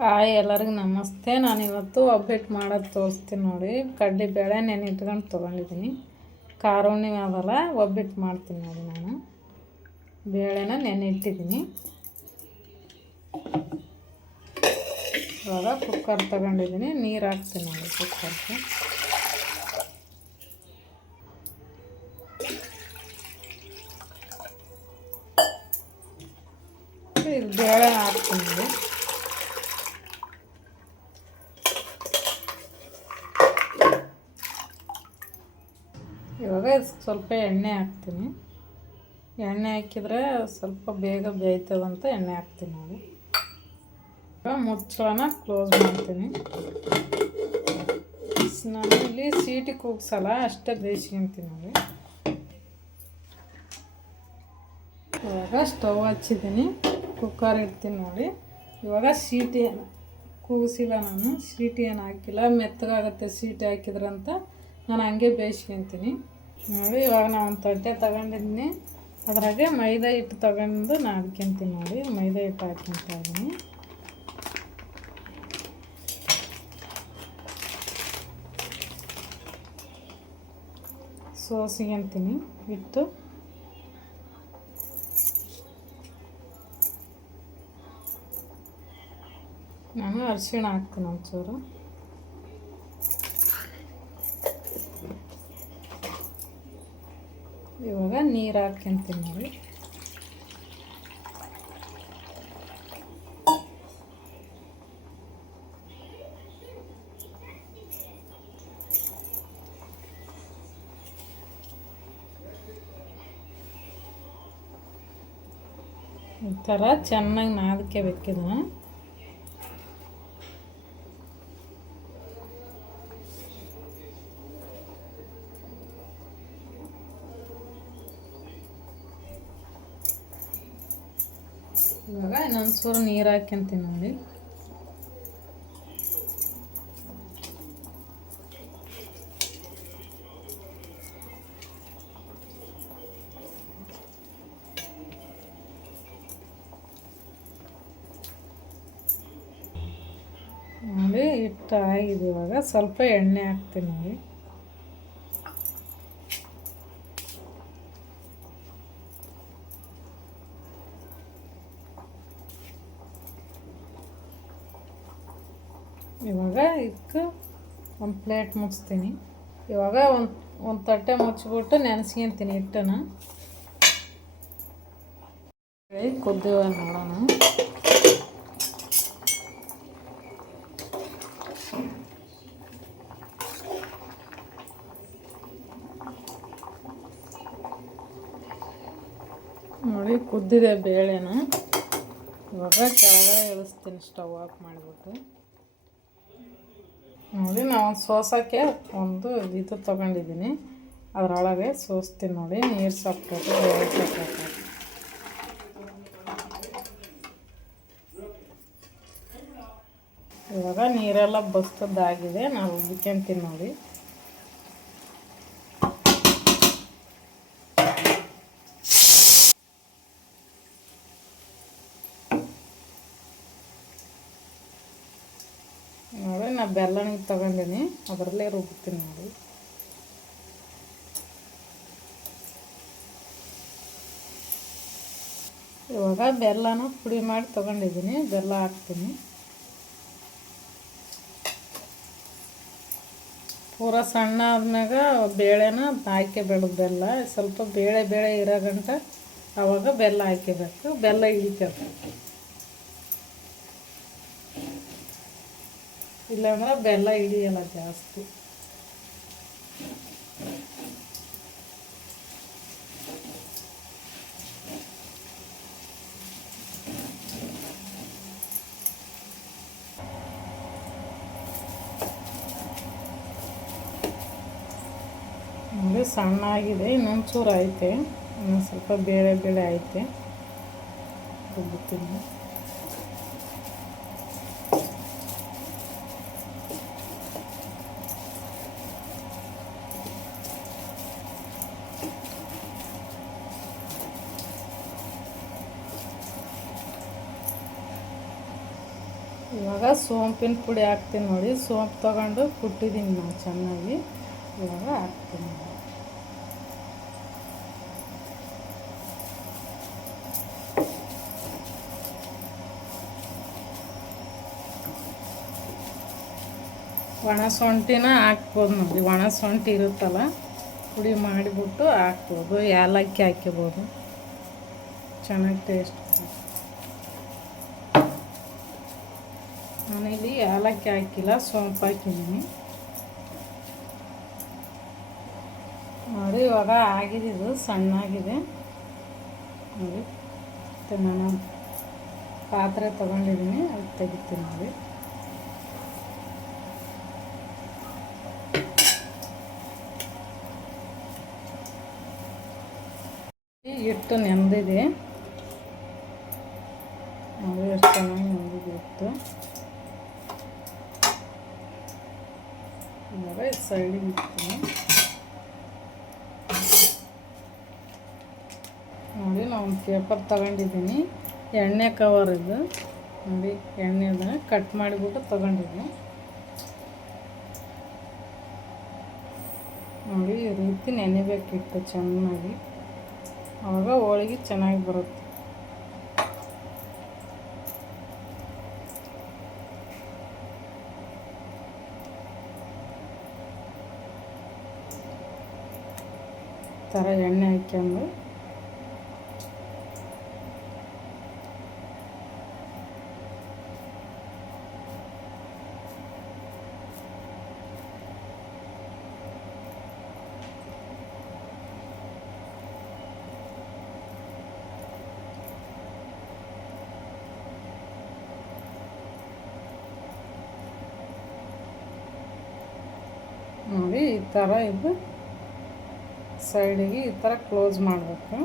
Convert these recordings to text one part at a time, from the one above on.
Hi ಎಲ್ಲರಿಗೂ ನಮಸ್ತೆ. ನಾನಿವತ್ತು ಒಬ್ಬಟ್ಟು ಮಾಡೋದು ತೋರಿಸ್ತೀನಿ ನೋಡಿ. ಕಡಲೆಬೇಳೆ ನೆನೆಯಿಟ್ಕೊಂಡು ತೊಗೊಂಡಿದ್ದೀನಿ. ಖಾರ ಹುಣ್ಣಿಮೆ ಅದಲ್ಲ, ಒಬ್ಬಟ್ಟು ಮಾಡ್ತೀನಿ ನೋಡಿ. ನಾನು ಬೇಳೆನ ನೆನೆ ಇಟ್ಟಿದ್ದೀನಿ. ಇವಾಗ ಕುಕ್ಕರ್ ತಗೊಂಡಿದ್ದೀನಿ, ನೀರು ಹಾಕ್ತೀನಿ ನೋಡಿ ಕುಕ್ಕರ್ಗೆ. ಇದು ಬೇಳೆ ಹಾಕ್ತೀನಿ ನೋಡಿ. ಇವಾಗ ಸ್ವಲ್ಪ ಎಣ್ಣೆ ಹಾಕ್ತೀನಿ. ಎಣ್ಣೆ ಹಾಕಿದರೆ ಸ್ವಲ್ಪ ಬೇಗ ಬೇಯ್ತದಂತ ಎಣ್ಣೆ ಹಾಕ್ತೀನಿ ನೋಡಿ. ಇವಾಗ ಮುಚ್ಚಳನ ಕ್ಲೋಸ್ ಮಾಡ್ತೀನಿ. ನಾನಿಲ್ಲಿ ಸೀಟಿ ಕೂಗ್ಸಲ್ಲ, ಅಷ್ಟೇ ಬೇಯಿಸ್ಕೊಂತೀನಿ ನೋಡಿ. ಇವಾಗ ಸ್ಟವ್ ಹಚ್ಚಿದ್ದೀನಿ, ಕುಕ್ಕರ್ ಇಡ್ತೀನಿ ನೋಡಿ. ಇವಾಗ ಸೀಟಿ ಕೂಗಿಸಿಲ್ಲ, ನಾನು ಸೀಟಿ ಏನು ಹಾಕಿಲ್ಲ. ಮೆತ್ತಗಾಗುತ್ತೆ ಸೀಟಿ ಹಾಕಿದ್ರಂತ ನಾನು ಹಂಗೆ ಬೇಯಿಸ್ಕೊತೀನಿ ನೋಡಿ. ಇವಾಗ ನಾನು ಒಂದು ತಟ್ಟೆ ತಗೊಂಡಿದ್ದೀನಿ, ಅದ್ರಾಗೆ ಮೈದಾ ಹಿಟ್ಟು ತಗೊಂಡು ನಾದ್ಕೊತೀನಿ ನೋಡಿ. ಮೈದಾ ಹಿಟ್ಟು ಹಾಕ್ಕೊತಾ ಇದ್ದೀನಿ. ಸೋಸ್ಕೊಂತೀನಿ ಹಿಟ್ಟು. ನಾನು ಅರಿಶಿಣ ಹಾಕ್ತೀನಿ ಒಂಚೂರು. ಇವಾಗ ನೀರು ಹಾಕ್ಕೊಂತೀನಿ ನೋಡಿ. ಈ ಥರ ಚೆನ್ನಾಗಿ ನಾದ್ಕೋಬೇಕಿದೆ. ಇವಾಗ ಇನ್ನೊಂದು ಚೂರು ನೀರು ಹಾಕ್ಕೊಂತೀನಿ ನೋಡಿ. ನೋಡಿ ಹಿಟ್ಟು ಆಗಿದೆ. ಇವಾಗ ಸ್ವಲ್ಪ ಎಣ್ಣೆ ಹಾಕ್ತೀನಿ ನೋಡಿ. ಇವಾಗ ಇದಕ್ಕೆ ಒಂದು ಪ್ಲೇಟ್ ಮುಚ್ತೀನಿ. ಇವಾಗ ಒಂದು ತಟ್ಟೆ ಮುಚ್ಚಿಬಿಟ್ಟು ನೆನೆಸ್ಕೊಂತೀನಿ ಹಿಟ್ಟನ್ನ. ಕುದ್ದಿವ ನೋಡೋಣ. ನೋಡಿ ಕುದ್ದಿದೆ ಬೇಳೆನ. ಇವಾಗ ಕೆಳಗಡೆ ಇಳಿಸ್ತೀನಿ, ಸ್ಟವ್ ಆಫ್ ಮಾಡಿಬಿಟ್ಟು. ನೋಡಿ ನಾವು ಸೋಸೋಕ್ಕೆ ಒಂದು ಇದು ತೊಗೊಂಡಿದ್ದೀನಿ, ಅದರೊಳಗೆ ಸೋಸ್ತೀನಿ ನೋಡಿ. ನೀರು ಸಾಕ್ಬೇಕು, ಬೇಳೆ ಸಾಕ್ಬೇಕು. ಇವಾಗ ನೀರೆಲ್ಲ ಬಸ್ತದ್ದಾಗಿದೆ, ನಾವು ಉಬ್ಬಿಕೊಂತೀನಿ ನೋಡಿ. ನೋಡಿ ನಾನು ಬೆಲ್ಲನ ತಗೊಂಡಿನಿ, ಅದರಲ್ಲೇ ರುಬ್ತೀನಿ ನೋಡಿ. ಇವಾಗ ಬೆಲ್ಲನ ಪುಡಿ ಮಾಡಿ ತಗೊಂಡಿದ್ದೀನಿ, ಬೆಲ್ಲ ಹಾಕ್ತೀನಿ. ಪೂರ ಸಣ್ಣ ಆದ್ಮ್ಯಾಗ ಬೇಳೆನ ಹಾಕ್ಕೋಬೇಡ. ಬೆಲ್ಲ ಸ್ವಲ್ಪ ಬೇಳೆ ಇರೋ ಗಂಟ ಆವಾಗ ಬೆಲ್ಲ ಹಾಕ್ಕೋಬೇಕು. ಬೆಲ್ಲ ಹಿಡಿತದೆ, ಇಲ್ಲಾಂದ್ರೆ ಬೆಲ್ಲ ಹಿಡಿಯಲ್ಲ ಜಾಸ್ತಿ. ನೋಡಿ ಸಣ್ಣ ಆಗಿದೆ, ಇನ್ನೊಂದು ಚೂರು ಐತೆ, ಇನ್ನೊಂದು ಸ್ವಲ್ಪ ಬೇಳೆ ಐತೆ, ರುಬ್ಬುತ್ತೀನಿ. ಇವಾಗ ಸೋಂಪಿನ ಪುಡಿ ಹಾಕ್ತೀನಿ ನೋಡಿ. ಸೋಂಪು ತೊಗೊಂಡು ಕುಟ್ಟಿದ್ದೀನಿ ನಾನು ಚೆನ್ನಾಗಿ. ಇವಾಗ ಹಾಕ್ತೀನಿ ನೋಡಿ. ಒಣ ಶುಂಠಿನ ಹಾಕ್ಬೋದು ನೋಡಿ. ಒಣ ಶುಂಠಿ ಇರುತ್ತಲ್ಲ, ಪುಡಿ ಮಾಡಿಬಿಟ್ಟು ಹಾಕ್ಬೋದು. ಏಲಕ್ಕಿ ಹಾಕ್ಕೋಬೋದು, ಚೆನ್ನಾಗಿ ಟೇಸ್ಟ್. ನಾನಿಲ್ಲಿ ಏಲಕ್ಕಿ ಹಾಕಿಲ್ಲ, ಸೋಂಪು ಹಾಕಿದ್ದೀನಿ ನೋಡಿ. ಇವಾಗ ಆಗಿದ್ದು ಸಣ್ಣಾಗಿದೆ ನೋಡಿ. ಮತ್ತು ನಾನು ಪಾತ್ರೆ ತೊಗೊಂಡಿದ್ದೀನಿ, ಅದು ತೆಗಿತೀನಿ ನೋಡಿ. ಹಿಟ್ಟು ನೆಂದಿದೆ ನೋಡಿ, ಎಷ್ಟು ಚೆನ್ನಾಗಿ ನೆಂದಿದೆ ಹಿಟ್ಟು. ಇವಾಗ ಸೈಡಿಗೆ ಇಡ್ತೀನಿ ನೋಡಿ. ನಾನು ಒಂದು ಪೇಪರ್ ತಗೊಂಡಿದ್ದೀನಿ, ಎಣ್ಣೆ ಕವರ್ ಇದು ನೋಡಿ. ಎಣ್ಣೆನ ಕಟ್ ಮಾಡಿಬಿಟ್ಟು ತಗೊಂಡಿದ್ದೀನಿ ನೋಡಿ. ಈ ರೀತಿ ನೆನೆಬೇಕಿತ್ತು ಚೆನ್ನಾಗಿ, ಆವಾಗ ಹೋಳಿಗೆ ಚೆನ್ನಾಗಿ ಬರುತ್ತೆ. ಈ ಥರ ಎಣ್ಣೆ ಹಾಕ್ಕೊಂಡು ನೋಡಿ. ಈ ಥರ ಇದು ಸೈಡಿಗೆ ಈ ಥರ ಕ್ಲೋಸ್ ಮಾಡಬೇಕು.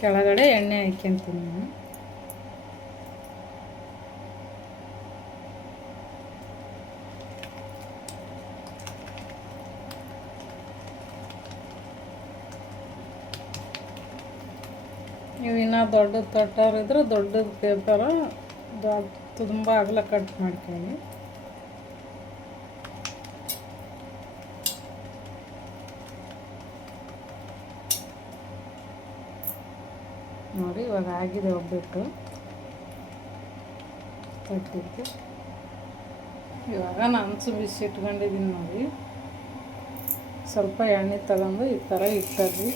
ಕೆಳಗಡೆ ಎಣ್ಣೆ ಹಾಕ್ಯಂತೀನಿ ನಾನು. ನೀವು ಇನ್ನೂ ದೊಡ್ಡ ತೊಟ್ಟವ್ರಿದ್ರೆ ದೊಡ್ಡದು ಪೇಪರ ತುಂಬ ಅಗಲ ಕಟ್ ಮಾಡ್ಕೊಳ್ಳಿ. ನೋಡಿ. ಇವಾಗ ಆಗಿದೆ ಒಬ್ಬಟ್ಟು ತಟ್ಟಿದ್ದು. ಇವಾಗ ನಾನು ಬಿಸಿ ಇಟ್ಕೊಂಡಿದ್ದೀನಿ ನೋಡಿ. ಸ್ವಲ್ಪ ಎಣ್ಣೆ ತಗೊಂಡು ಈ ಥರ ಇಟ್ಟಲ್ಲಿ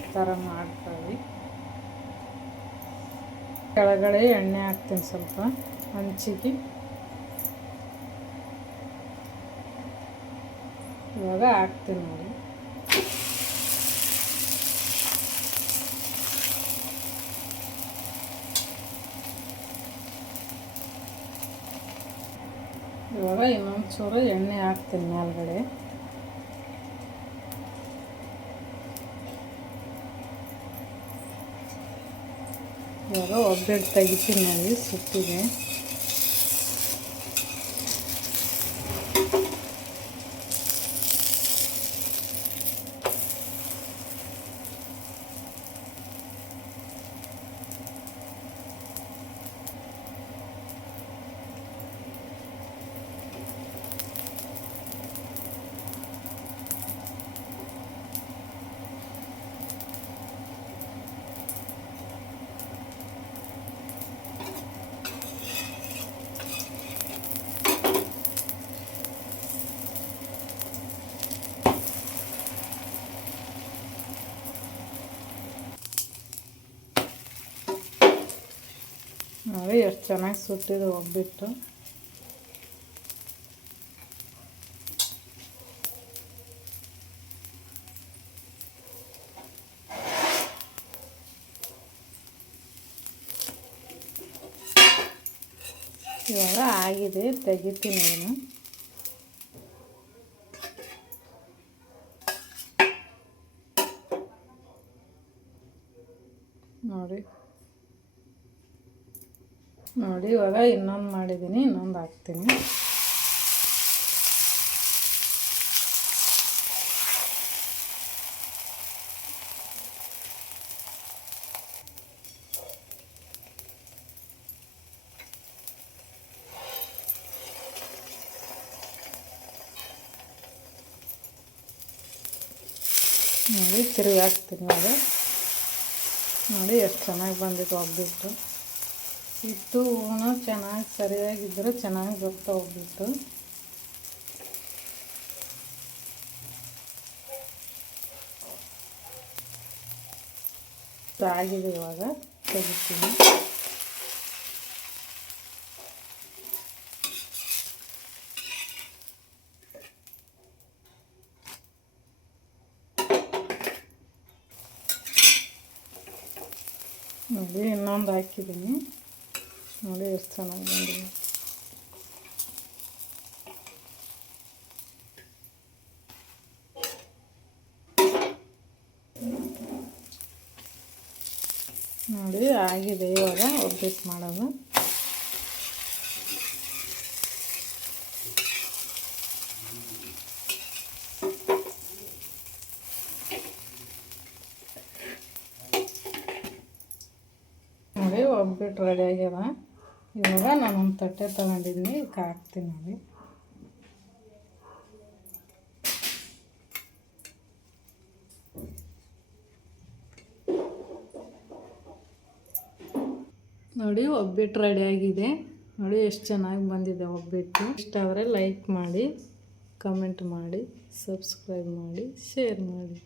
ಈ ಥರ ಮಾಡ್ಕೊಳ್ಳಿ. ಕೆಳಗಡೆ ಎಣ್ಣೆ ಹಾಕ್ತೀನಿ ಸ್ವಲ್ಪ ಹಂಚಿಗೆ. ಇವಾಗ ಹಾಕ್ತೀನಿ ನೋಡಿ. ಇವಾಗ ಇನ್ನೊಂದು ಚೂರು ಎಣ್ಣೆ ಹಾಕ್ತೀನಿ ಮೇಲ್ಗಡೆ. ಇವಾಗ ಒಬ್ಬಟ್ಟು ತೆಗಿತೀನಿ ನೋಡಿ, ಸುತ್ತಿದೆ. ನೋಡಿ ಎಷ್ಟು ಚೆನ್ನಾಗಿ ಸುಟ್ಟಿದೆ ಒಬ್ಬಟ್ಟು. ಇವಾಗ ಆಗಿದೆ, ತೆಗಿತೀನಿ ಅದನ್ನು. ನೋಡಿ ನೋಡಿ ಇವಾಗ ಇನ್ನೊಂದು ಮಾಡಿದ್ದೀನಿ, ಇನ್ನೊಂದು ಹಾಕ್ತೀನಿ. ನೋಡಿ ತಿರುಗಿ ಹಾಕ್ತೀನಿ ಇವಾಗ. ನೋಡಿ ಎಷ್ಟು ಚೆನ್ನಾಗಿ ಬಂದಿತ್ತು ಒಬ್ಬಿಟ್ಟು. ಹಿಟ್ಟು ಹೂರ್ಣ ಚೆನ್ನಾಗಿ ಸರಿಯಾಗಿದ್ದರೆ ಚೆನ್ನಾಗಿ ಬರ್ತಾ ಒಬ್ಬಿಟ್ಟು. ಆಗಿದೆ, ಇವಾಗ ತೆಗಿತೀನಿ. ನೋಡಿ ಇನ್ನೊಂದು ಹಾಕಿದ್ದೀನಿ. ನೋಡಿ ಎಷ್ಟು ಚೆನ್ನಾಗಿ ಬಂದಿದೆ. ನೋಡಿ ಆಗಿದೆ, ಇವಾಗ ಒಬ್ಬಿಟ್ಟು ಮಾಡೋದು. ನೋಡಿ ಒಬ್ಬಿಟ್ಟು ರೆಡಿ ಆಗ್ಯದ. ಇವಾಗ ನಾನೊಂದು ತಟ್ಟೆ ತಗೊಂಡಿದ್ದೀನಿ, ಇದಕ್ಕೆ ಹಾಕ್ತೀನಿ. ನೋಡಿ ನೋಡಿ ಒಬ್ಬಿಟ್ಟು ರೆಡಿ ಆಗಿದೆ. ನೋಡಿ ಎಷ್ಟು ಚೆನ್ನಾಗಿ ಬಂದಿದೆ ಒಬ್ಬಿಟ್ಟು. ಇಷ್ಟ ಆದರೆ ಲೈಕ್ ಮಾಡಿ, ಕಮೆಂಟ್ ಮಾಡಿ, ಸಬ್ಸ್ಕ್ರೈಬ್ ಮಾಡಿ, ಶೇರ್ ಮಾಡಿ.